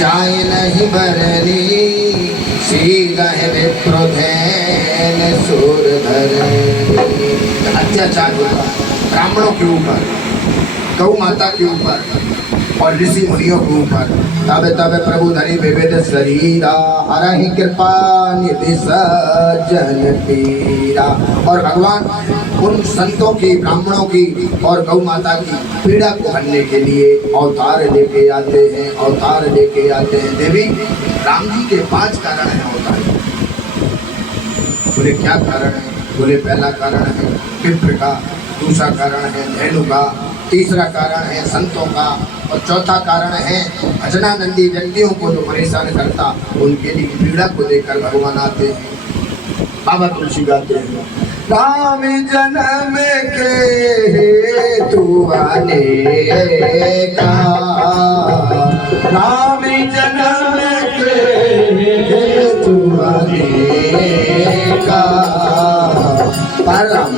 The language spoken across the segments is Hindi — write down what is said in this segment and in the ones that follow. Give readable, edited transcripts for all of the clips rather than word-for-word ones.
जाए नहीं बरनी सीधा विप्रोधैन सूरधर। अत्याचार होता ब्राह्मणों के ऊपर, गौ माता के ऊपर और ऋषि मुनियों के ऊपर। तब तब प्रभु धरि विविध शरीरा, हरहि कृपा निधि सज्जन पीरा। और भगवान उन संतों की, ब्राह्मणों की और गौ माता की पीड़ा को हरने के लिए अवतार लेके आते हैं, अवतार लेके आते हैं। देवी राम जी के 5 कारण हैं अवतार। बोले क्या कारण है? बोले पहला कारण है विप्र का, दूसरा कारण है धेनु का, तीसरा कारण है संतों का और चौथा कारण है भजनानंदी व्यक्तियों को जो परेशान करता उनके लिए पीड़ा को देकर भगवान आते हैं। बाबा तुलसी गाते हैं, राम जन्म के तू आने का, राम जन्म के तू आने का, परम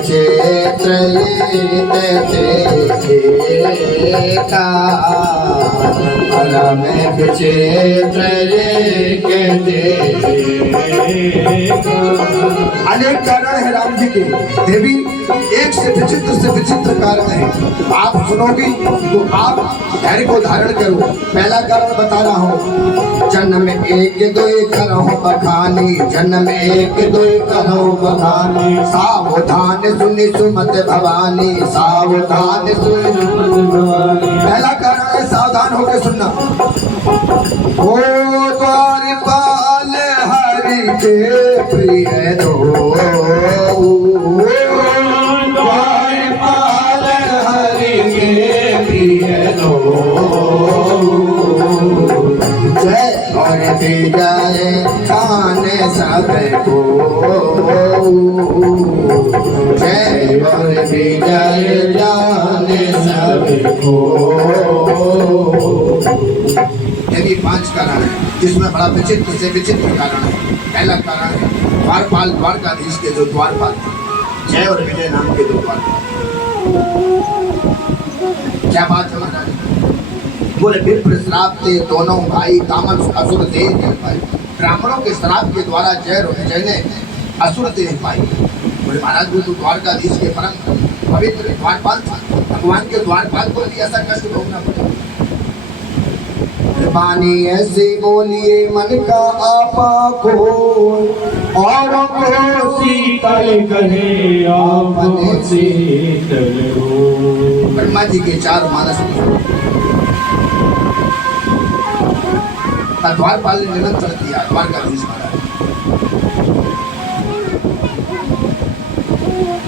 क्षेत्र का, परम क्षेत्र अनेक कारण है राम जी के। देवी एक से विचित्र कारण है। आप सुनोगे तो आप धैर्य को धारण करो। पहला कारण बता रहा हूँ, जन्म एक दो करो बखानी, जन्म एक दो करो बखानी, सावधान सुनि सुमत भवानी, सावधान सुनि सुमत भवानी। पहला कारण है सावधान होकर सुनना। ओ द्वारपाल हरि के प्रिय दो, द्वारपाल हरि के प्रिय दो, जय और विजय कान सबको, जय और विजय जान सबको। ये 5 कारण है जिसमें बड़ा विचित्र से विचित्र कारण है। पहला कारण है द्वारपाल, द्वारकाधीश के जो द्वारपाल थे, जय और विजय नाम के 2 द्वारपाल। क्या बात है महाराज? बोले विप्र श्राप थे दोनों भाई, तामस असुर दे पाई। ब्राह्मणों के श्राप के द्वारा जय और विजय ने असुर दे पाई। बोले महाराज वो तो द्वारकाधीश के परम पवित्र द्वारपाल था, भगवान के द्वारपाल को भी ऐसा कष्ट भोगना पड़ा। बानी ऐसे बोलिए मन का आपा को, और को शीतल करे आपने शीतल हो। ब्रह्मा जी के 4 मानस द्वारपाल ने निमंत्रण दिया द्वारकाधीश महाराज,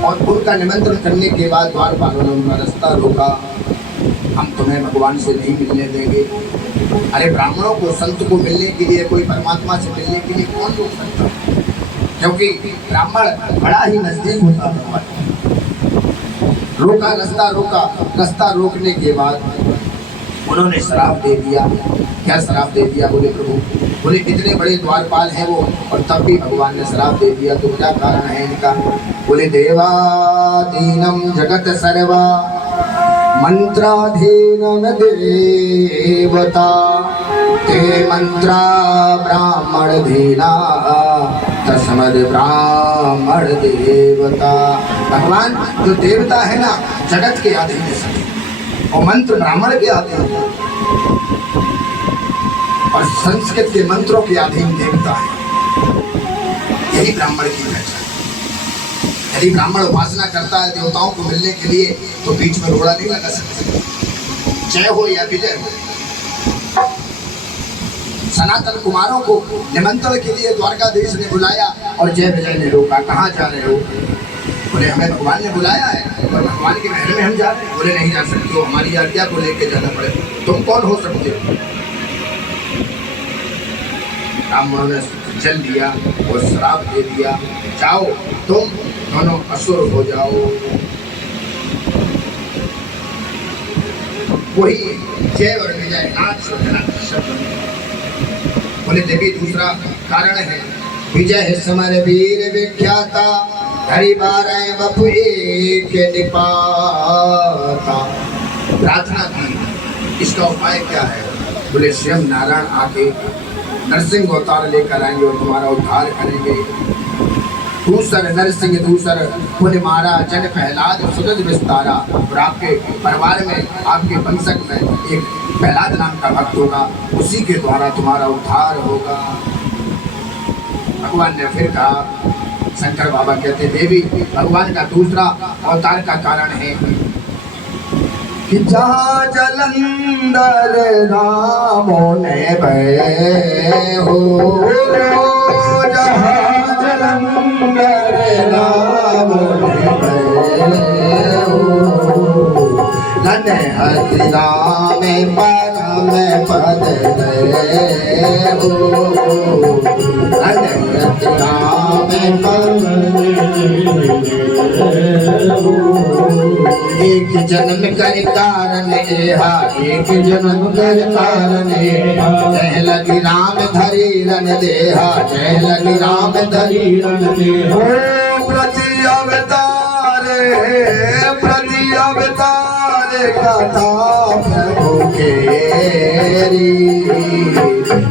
और उनका निमंत्रण करने के बाद द्वारपालों ने उनका रास्ता रोका। हम तुम्हें भगवान से नहीं मिलने देंगे। अरे ब्राह्मणों को, संत को मिलने के लिए, कोई परमात्मा से मिलने के लिए कौन रोक सकता है? क्योंकि ब्राह्मण बड़ा ही नजदीक होता है। रोका, रास्ता रोका। रास्ता रोकने के बाद उन्होंने श्राप दे दिया। क्या श्राप दे दिया? बोले प्रभु, बोले इतने बड़े द्वारपाल हैं वो, और तब भी भगवान ने श्राप दे दिया, तो क्या कारण है इनका? बोले देवादीनम जगत सर्वा मंत्राधीनम देवता, ते मंत्रा ब्राह्मण धीना, तस्मद ब्राह्मण देवता। भगवान जो देवता है ना, जगत के अधीन है, और मंत्र ब्राह्मण के अधीन है, और संस्कृत के मंत्रों के अधीन देवता है। यही ब्राह्मण की पहचान। यदि ब्राह्मण उपासना करता है देवताओं को मिलने के लिए, तो बीच में रोड़ा नहीं लगा सकते। जय हो या विजय हो। सनातन कुमारों को निमंत्रण के लिए द्वारकाधीश ने बुलाया, और जय विजय ने रोका। कहाँ जा रहे हो? बोले हमें भगवान ने बुलाया है, और भगवान के महल में हम जा रहे हैं। बोले नहीं जा सकते हो, हमारी आज्ञा को लेकर जाना पड़ेगा। तुम कौन हो सकते हो? ब्राह्मणों ने जल दिया और श्राप दे दिया, जाओ तुम दोनों असुर हो जाओ। वही जय और विजय नाच शब्द। बोले देवी दूसरा कारण है, विजय है समर वीर विख्याता, हरि बारह बपुए के निपाता। प्रार्थना की, इसका उपाय क्या है? बोले शिव नारायण आके नरसिंह अवतार लेकर आएंगे और तुम्हारा उद्धार करेंगे। दूसर नरसिंह दूसर पुण्य मारा जन प्रहलाद सूरज विस्तारा। और आपके परिवार में आपके वंशक में एक प्रहलाद नाम का भक्त होगा, उसी के द्वारा तुम्हारा उद्धार होगा। भगवान ने फिर कहा, शंकर बाबा कहते देवी भगवान का दूसरा अवतार का कारण है कि जहाँ जलंधर रामो ने भय हो, जहाँ जलंधर रामो ने भय हो, धन हरि राम परम पद गए हो, धन हरि राम परम एक जन्म कर कारण एहा, एक जन्म कर कारण एहा, जय लगी राम धरी रन देहा, जय लगी राम धरी रन देहा। प्रति अवतार कथा प्रभु केरी,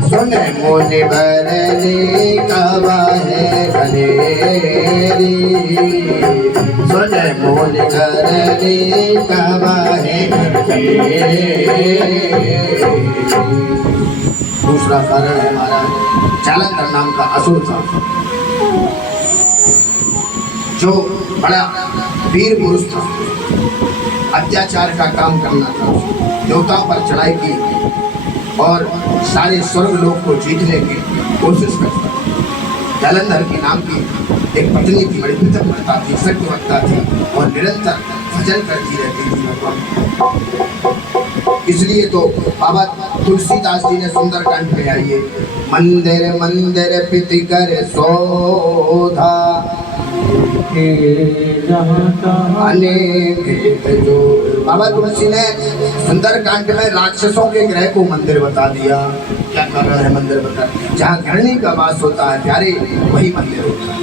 सुने मुनि बरनी कवाहे घनेरी, सुने मुनि बरनी कवाहे घनेरी। दूसरा कारण है महाराज, जालंधर नाम का असुर था, जो बड़ा वीर पुरुष था, अत्याचार का काम करना था, देवताओं पर चढ़ाई की और सारे स्वर्ग लोक को जीतने की कोशिश करता था। जालंधर की नाम की एक पत्नी थी, बड़ी पितृव्रता थी, सत्यवक्ता थी और निरंतर भजन करती रहती थी भगवान। इसलिए तो बाबा तुलसीदास जी ने सुंदरकांड में आइए, मंदिर मंदिर पिति कर शोधा, जो बाबा तुलसी ने सुंदरकांड में राक्षसों के ग्रह को मंदिर बता दिया। क्या कारण है मंदिर बता दिया? जहाँ घृणी का वास होता है प्यारे, वही मंदिर होता है।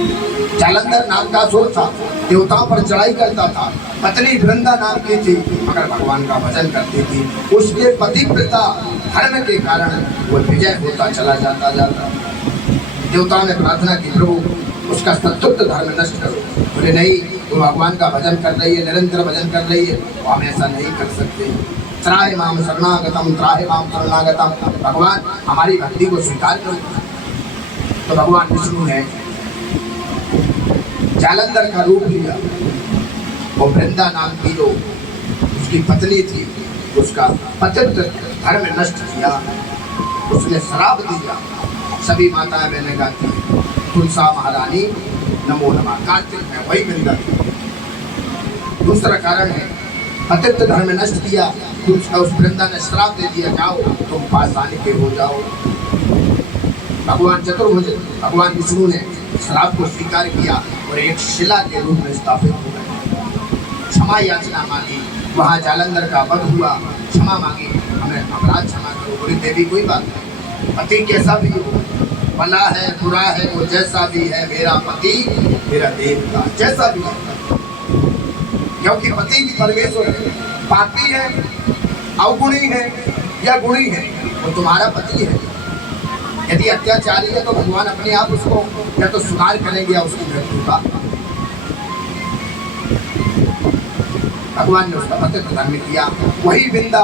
जालंधर नाम का असुर था, देवताओं पर चढ़ाई करता था, पत्नी वृंदा नाम की थी, मगर भगवान का भजन करती थी। उसके पतिव्रता धर्म के कारण वो विजय होता चला जाता। देवताओं ने प्रार्थना की, प्रभु उसका सत्युक्त धर्म नष्ट करो। बोले नहीं, वो भगवान का भजन कर रही है, निरंतर भजन कर रही है, तो हम ऐसा नहीं कर सकते। त्राहि माम शरणागतम, त्राहि माम शरणागतम, भगवान हमारी भक्ति को स्वीकार करो। तो भगवान विष्णु ने जालंधर का रूप लिया, वो वृंदा नाम की जो उसकी पत्नी थी, उसका पतिव्रत धर्म नष्ट किया, उसने श्राप दिया। सभी माताएं बहनें गाती हैं, तुलसा महारानी नमो नमः, कार्तिक में वही मिल गई। दूसरा कारण है, पतिव्रत धर्म नष्ट किया, उस वृंदा ने श्राप दे दिया, जाओ तुम पाषाणी के हो जाओ। भगवान चतुर्भुज भगवान विष्णु ने श्राप को स्वीकार किया और एक शिला के रूप में स्थापित हो गए। क्षमा याचना मांगी, वहाँ जालंधर का वध हुआ, क्षमा मांगी, हमें अपराध क्षमा करो। बोली देवी कोई बात नहीं, पति कैसा भी हो, भला है बुरा है, वो जैसा भी है, मेरा पति मेरा देवता जैसा भी है। क्योंकि पति भी परमेश्वर है, पापी है, अवगुणी है या गुणी है, वो तुम्हारा पति है। यदि अत्याचारी है तो भगवान अपने आप उसको या तो सुधार करेंगे या उसकी मृत्यु का। भगवान ने उसका पतिव्रत धर्म किया, वही वृंदा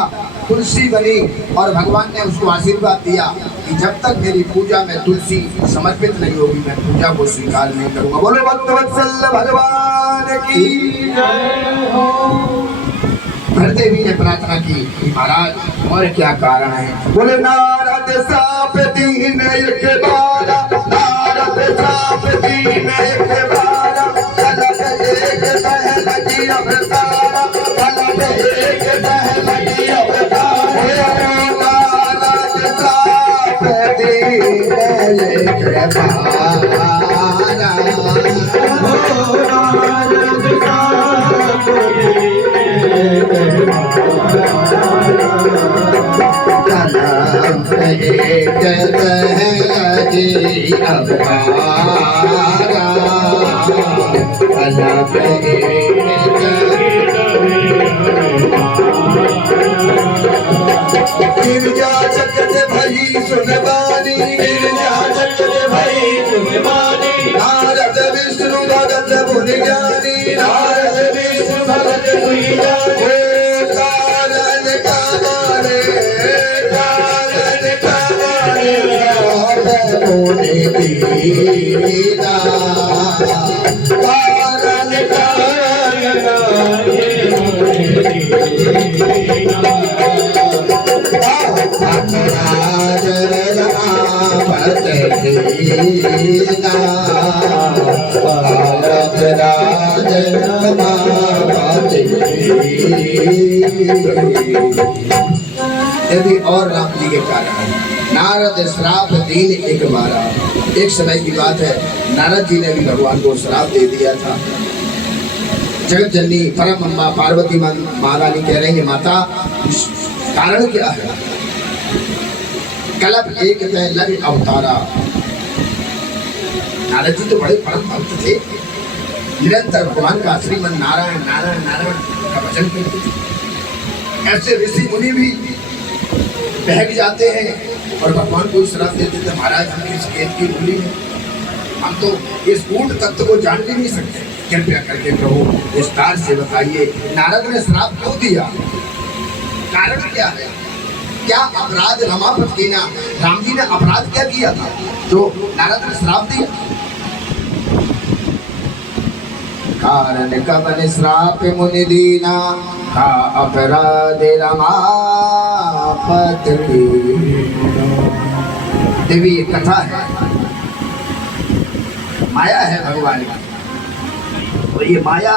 तुलसी बनी और भगवान ने उसको आशीर्वाद दिया कि जब तक मेरी पूजा में तुलसी समर्पित नहीं होगी, मैं पूजा को स्वीकार नहीं करूंगा। बोलो भक्तवत्सल भगवान की जय हो। भरदेवी ने प्रार्थना की, महाराज और क्या कारण है? बोले नारद साप दीन एक बारा, नारद साप दीन एक बारा, अलग एक बहन की अवतारा, अलग एक बहन की अवतारा, नारद साप दीन एक बारा, एक लगी अवतारा, अलग एक गिरजा चकत भई सुनवानी, गिरजा चकत भई सुनवानी। नारद विष्णु भगत मुनि ज्ञानी, नारद विष्णु भगत मुनि ज्ञानी। कारण का मारे, कारण का मारे मुनि दीना, कारण का राज रमापत दीना, भारत राज रमापत यदि और राम जी के कारण नारद श्राप दीन एक बारा। एक समय की बात है, नारद जी ने भी भगवान को श्राप दे दिया था। जगत जननी परम अम्मा पार्वती महारानी कह रही है, माता कारण क्या है? कलप एक लग अवतारा। नारद जी तो बड़े परम भक्त थे, निरंतर भगवान का श्रीमन नारायण नारायण नारायण का भजन करते थे। ऐसे ऋषि मुनि भी बहक जाते हैं और भगवान को श्राप देते थे, महाराज हम इस खेत की धूलि में, हम तो इस कूट तत्व को जान भी नहीं सकते, कृपया करके प्रभु विस्तार से बताइए नारद ने श्राप क्यों दिया? कारण क्या है? क्या अपराध रमापत कीना? राम जी ने अपराध क्या किया था जो नारद ने श्राप दिया? कारण कवन श्राप मुनि दीना, का अपराध रमापत कीना। देवी ये कथा है, माया है भगवान की, और ये माया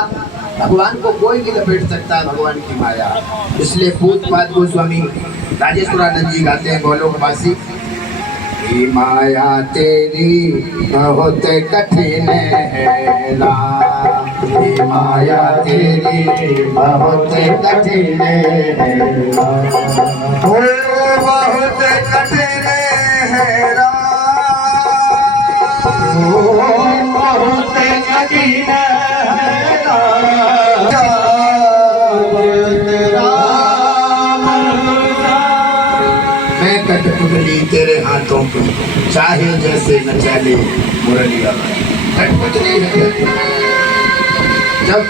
भगवान को कोई नहीं लपेट सकता है, भगवान की माया। इसलिए पूज्यपाद गोस्वामी राजेश्वरानंद जी गाते हैं गोलोकवासी, ये माया तेरी बहुत कठिन है ना, ये माया तेरी बहुत कठिन है ना, ओ बहुत कठिन है ना, ओ बहुत कठिन है ना। मैं कठपुतली तेरे हाथों की, चाहे जैसे न चले मुरलिया। कठपुतली जब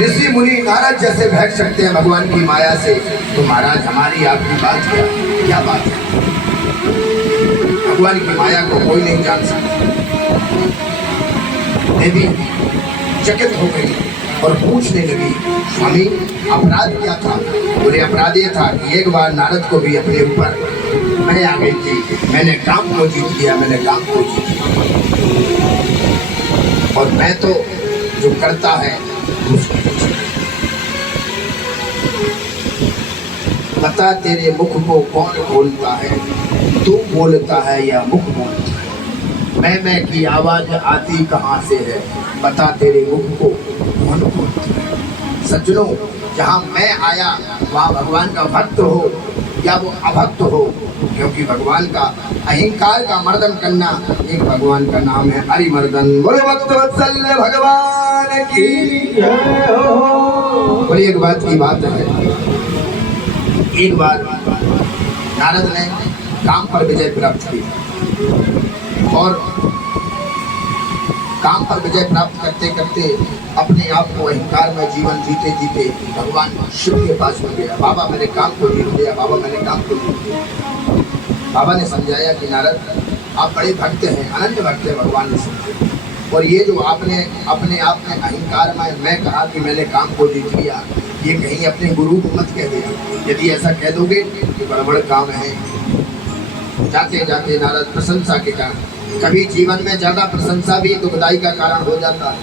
ऋषि मुनि नारद जैसे बहक सकते हैं भगवान की माया से, तो महाराज हमारी आपकी बात क्या बात है? भगवान की माया को कोई नहीं जान सकता। देवी चकित हो गई और पूछने लगी, स्वामी अपराध क्या था? बोले अपराध ये था कि एक बार नारद को भी अपने ऊपर मैं आ गई थी, मैंने काम को जीत लिया, मैंने काम को जीत लिया, और मैं तो जो करता है बता तेरे मुख को कौन बोलता है, तू बोलता है या मुख बोलता है? मैं की आवाज आती कहाँ से है, बता तेरे मुख को कौन बोलता है? सज्जनों, जहाँ मैं आया वहाँ भगवान का भक्त हो या वो अभक्त हो, क्योंकि भगवान का अहंकार का मर्दन करना एक भगवान का नाम है, हरिमर्दन। बोले भक्त वत्सल भगवान की जय हो। बोले एक बात की बात है, एक बार नारद ने काम पर विजय प्राप्त की, और काम पर विजय प्राप्त करते करते अपने आप को अहंकार में जीवन जीते जीते भगवान शिव के पास में गया। बाबा मैंने काम को जीत लिया, बाबा मैंने काम को जीत लिया। बाबा ने समझाया कि नारद आप बड़े भक्त हैं, अनन्य भक्त हैं, भगवान ने समझाया। और ये जो आपने अपने आप में अहंकार में मैं कहा कि मैंने काम को जीत लिया, ये कहीं अपने गुरु को मत कह देना। यदि ऐसा कह दोगे कि बड़ा काम है। जाते जाते नारद प्रशंसा के कारण, कभी जीवन में ज्यादा प्रशंसा भी दुखदाई का कारण हो जाता है,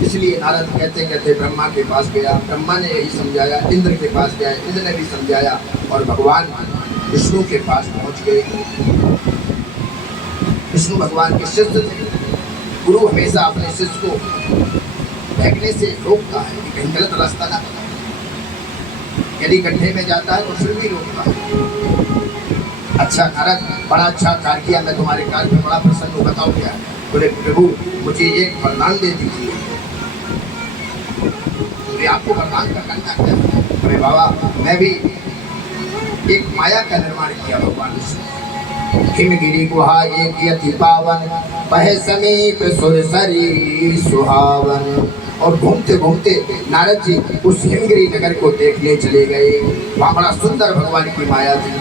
इसलिए नारद कहते कहते ब्रह्मा के पास गया। ब्रह्मा ने यही समझाया, इंद्र के पास गया, इंद्र ने भी समझाया, और भगवान विष्णु के पास पहुंच गए। विष्णु भगवान के शिष्य थे। गुरु हमेशा अपने शिष्य को फेंकने से रोकता है कि कहीं गलत रास्ता ना पकड़े। यदि गड्ढे में जाता है तो फिर भी रोकता है। अच्छा नारद, बड़ा अच्छा कार्य किया, मैं तुम्हारे कार्य में बड़ा प्रसन्न हूँ, बताओ क्या है? बोले प्रभु मुझे एक वरदान दे दीजिए। आपको वरदान का करना क्या है? अरे बाबा, मैं भी एक माया का निर्माण किया भगवान विष्णु। हिमगिरी गुहा एक यति पावन, बहे समीप सुरसरी सुहावन। और घूमते घूमते नारद जी उस हिमगिरी नगर को देखने चले गए। वहाँ बड़ा सुंदर भगवान की माया थी।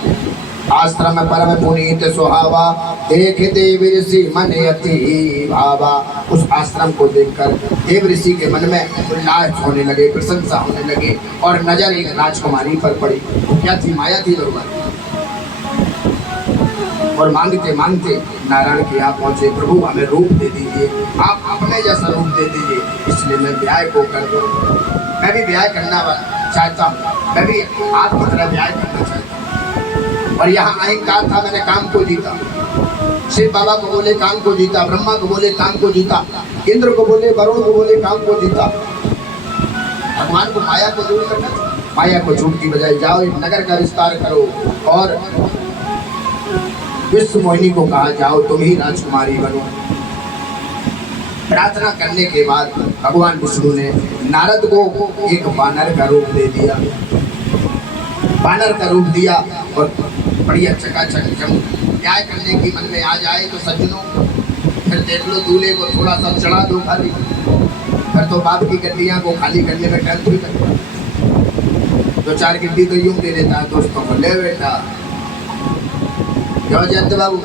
आश्रम परम पुनीत सुहावा, देख देव ऋषि मन अति भावा। उस आश्रम को देखकर देव ऋषि के मन में उल्लास होने लगे, प्रशंसा होने लगे। और नजर एक राजकुमारी पर पड़ी। क्या थी? माया थी भगवान। और मांगते मांगते नारायण के यहाँ पहुँचे। प्रभु हमें रूप दे दीजिए, आप अपने जैसा रूप दे दीजिए, इसलिए मैं ब्याह को कर दूँ। मैं भी ब्याह करना चाहता हूँ, मैं भी आपकी तरह ब्याह करना चाहता हूँ। और यहाँ अहंकार था, मैंने काम को जीता। शिव बाबा को बोले काम को जीता, ब्रह्मा को बोले काम को जीता, इंद्र को बोले, वरुण को बोले काम को जीता। भगवान को माया को दूर करना, माया को झूठ की बजाय जाओ एक नगर का विस्तार करो और विश्व मोहिनी को कहा जाओ तुम ही राजकुमारी बनो। प्रार्थना करने के बाद भगवान विष्णु ने नारद को एक बानर का रूप दे दिया। बानर का रूप दिया और बढ़िया चकाचक न्याय करने की मन में आ जाए तो सज्जनों फिर देख लो, दूल्हे को थोड़ा सा चढ़ा दो खाली, फिर तो बाप की गड्डियाँ को खाली करने में टाइम भी लगता है। 2-4 गिड्डी तो यूँ दे देता है दोस्तों को, ले बेटा जयंत बाबू,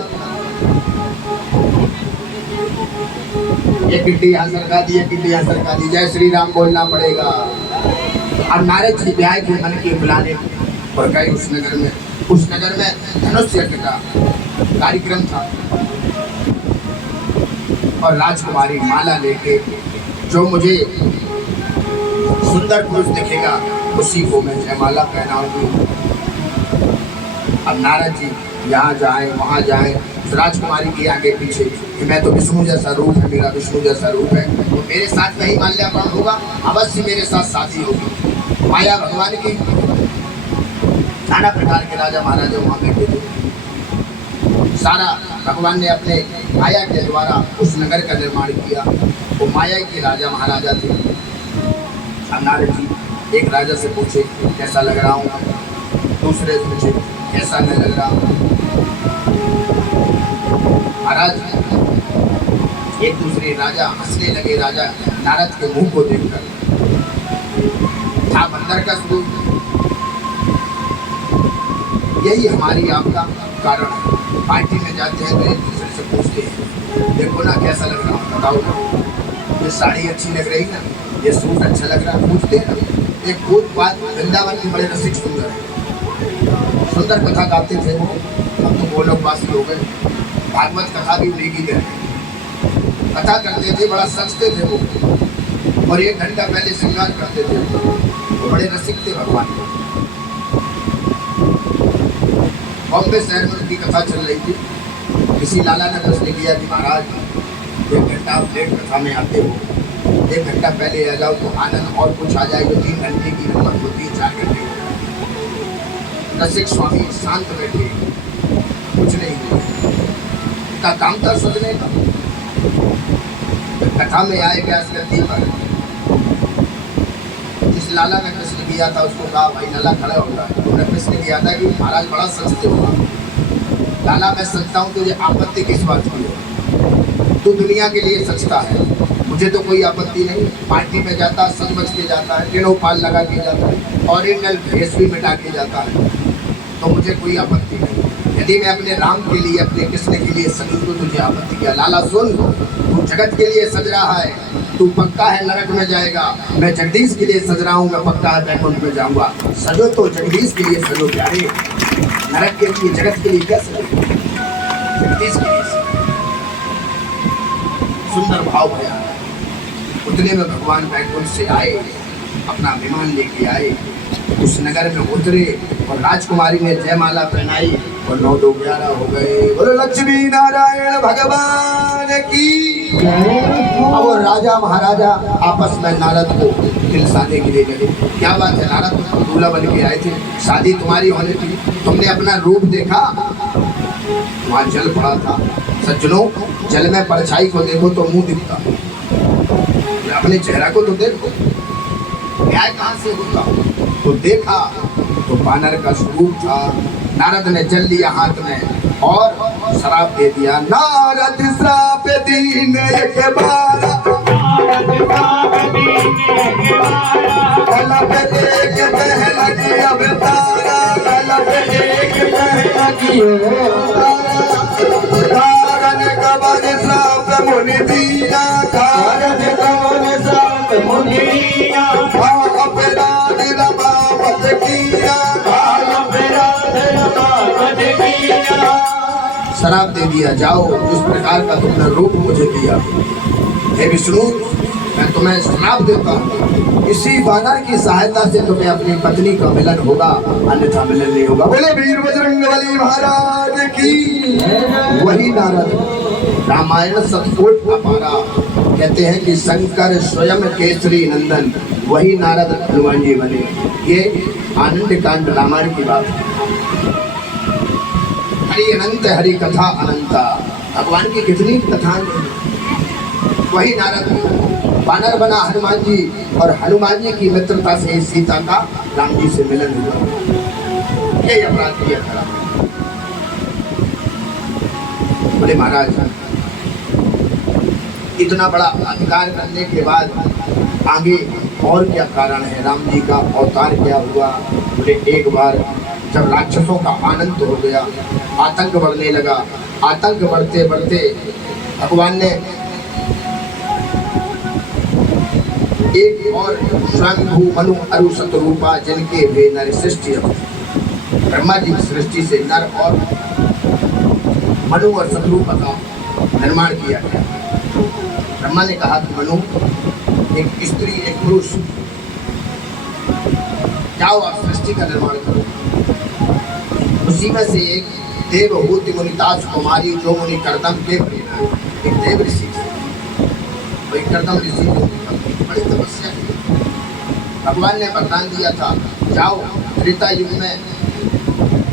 एक गिट्टी यहाँ सरका दी, एक गिट्टी यहाँ सरका दी, जय श्री राम बोलना पड़ेगा। अब नारद जी ब्याह के मन के बुलाने पर गए उस नगर में। उस नगर में धनुष यज्ञ का कार्यक्रम था और राजकुमारी माला लेके, जो मुझे सुंदर पुरुष दिखेगा उसी को मैं जयमाला पहनाऊंगी। अब नारद जी यहाँ जाए वहाँ जाए, राजकुमारी के आगे पीछे कि मैं तो विष्णु जैसा रूप है, मेरा विष्णु जैसा रूप है, तो मेरे साथ नहीं माल्यार्पण होगा, अवश्य मेरे साथ शादी होगी। माया भगवान की, नाना प्रकार के राजा महाराजा वहाँ बैठे थे। सारा भगवान ने अपने माया के द्वारा उस नगर का निर्माण किया। वो माया के राजा महाराजा थे। नारद जी एक राजा से पूछे कैसा लग रहा हूँ, दूसरे से पूछे कैसा नहीं लग रहा हूँ। महाराज एक दूसरे राजा हंसने लगे। राजा नारद के मुंह को देखकर, था बंदर का स्वरूप। यही हमारी आपका कारण है। पार्टी में जाते हैं तो एक दूसरे से पूछते हैं देखो ना कैसा लग रहा हूँ, बताओ ना, ये साड़ी अच्छी लग रही ना, ये सूट अच्छा लग रहा है, पूछते हैं ना। एक भूत बात वृंदावन के बड़े रसिक सुंदर है, सुंदर कथा गाते थे वो। अब तो वो लोग वासी हो गए, भागवत कथा भी उन्हीं की गए। कथा करते थे, बड़ा सचते थे वो, और 1 घंटा पहले श्रृंगार करते थे। वो बड़े रसिक थे भगवान। बॉम्बे शहर में उनकी कथा चल रही थी। किसी लाला ने प्रश्न किया कि महाराज 1 घंटा आप लेट कथा में आते हो, 1 घंटा पहले आ जाओ तो आनंद और कुछ आ जाए। तो 3 घंटे की हिम्मत होती है, 4 घंटे। रसिक स्वामी शांत बैठे, कुछ नहीं का काम था सोचने का। कथा में आए व्यास गद्दी पर, जिस लाला ने प्रश्न किया था उसको कहा भाई लाला खड़ा होगा। उन्होंने प्रश्न किया था कि महाराज बड़ा सचते होगा। लाला मैं सचता हूँ, तुझे आपत्ति किस बात की है? तू दुनिया के लिए सचता है, मुझे तो कोई आपत्ति नहीं। पार्टी में जाता सच बच के जाता है, टेढ़ो पाल लगा के जाता है, ओरिजिनल भेष भी मिटा के जाता है, तो मुझे कोई आपत्ति नहीं। यदि मैं अपने राम के लिए, अपने कृष्ण के लिए सजूं तो तुझे आपत्ति क्या? लाला सुन, तू जगत के लिए सज रहा है, तू पक्का है नरक में जाएगा। मैं जगदीश के लिए सज रहा हूँ, मैं पक्का है बैकुंठ में जाऊँगा। सजो तो जगदीश के लिए सजो प्यारे, नरक के लिए, जगत के लिए क्या सजो, जगदीश के लिए। सुंदर भाव भया। उतने में भगवान बैकुंठ से आए, अपना विमान लेके आए, उस नगर में उतरे और राजकुमारी ने जयमाला पहनाई और 9-2-11 हो गए। बोलो लक्ष्मी नारायण भगवान की। अब वो राजा महाराजा आपस में नारद को दिलसाने के लिए लगे। क्या बात है नारद, तुम दूल्हा बन के आए थे, शादी तुम्हारी होने थी, तुमने अपना रूप देखा? वहाँ जल पड़ा था। सज्जनों, जल में परछाई को देखो तो मुंह दिखता, अपने चेहरा को तो देखो। न्याय कहाँ से होगा? तो देखा तो बानर का स्वरूप था। नारद ने जल लिया हाथ में और शराब दे दिया। नारद श्राप दीने के बारा, गला पे लेके बहला की अवतारा, गला पे लेके बहला की कारण कबर श्राप मुनि दीना, कारण कबर श्राप मुनि दीना, अपराध रमावत किया, अपराध रमावत किया। शराब दे दिया, जाओ जिस प्रकार का तुमने रूप मुझे दिया, हे विष्णु मैं तुम्हें श्राप देता हूँ, इसी बानर की सहायता से तुम्हें अपनी पत्नी का मिलन होगा, अन्यथा मिलन नहीं होगा। बोले वीर बजरंगबली महाराज की। वही नारद रामायण सतकोट का पारा कहते हैं कि शंकर स्वयं केसरी नंदन, वही नारद हनुमान जी बने। ये आनंद कांड रामायण की बात है। हरि अनंत हरि कथा अनंता, भगवान की कितनी कथाएं। वही नारद बानर बना हनुमान जी, और हनुमान जी की मित्रता से सीता का राम जी से मिलन हुआ। ये अपराध किया था। बोले महाराज इतना बड़ा अधिकार करने के बाद आगे और क्या कारण है, राम जी का अवतार क्या हुआ। बोले एक बार जब राक्षसों का आनंद हो गया, आतंक बढ़ने लगा, आतंक बढ़ते बढ़ते भगवान ने एक और स्वयंभू मनु अरु शतरूपा जिनके वे नर सृष्टि, ब्रह्मा जी की सृष्टि से नर और मनु और शतरूपा का निर्माण किया गया। ब्रह्मा ने कहा कि मनु एक स्त्री एक पुरुष, जाओ आप सृष्टि का निर्माण करो। उसी में से एक देवहूति मुनिताज कुमारी जो मुनि कर्दम के प्रेरणा, एक देव ऋषि थे, एक कर्दम ऋषि बड़ी तपस्या की। भगवान ने वरदान दिया था, जाओ त्रेता युग में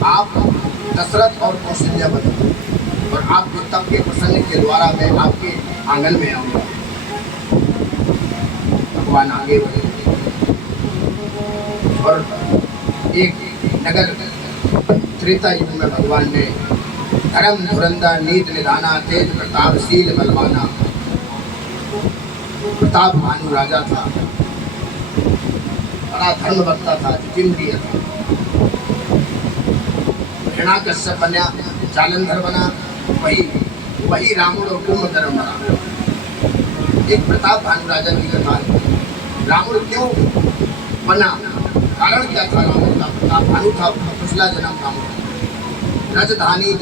आप दशरथ और कौशल्या बनो, और आपके तप के प्रसंग के द्वारा मैं आपके आंगन में आऊंगा। भगवान आगे बढ़े और एक नगर त्रेता युग में भगवान ने धर्म धुरंधर नीत निधाना तेज प्रतापशील बलवाना, प्रताप भानु राजा था, बड़ा धर्म भक्ता था, जितेंद्रिय था। हिरण्याकश्यप बना, जालंधर बना, वही रावण और कुंभकर्ण बना। एक प्रताप भानु राजा की कथा है। रावण क्यों बना, कारण क्या था रावण का? प्रताप भानु था, पिछला जन्म रावण, राजधानी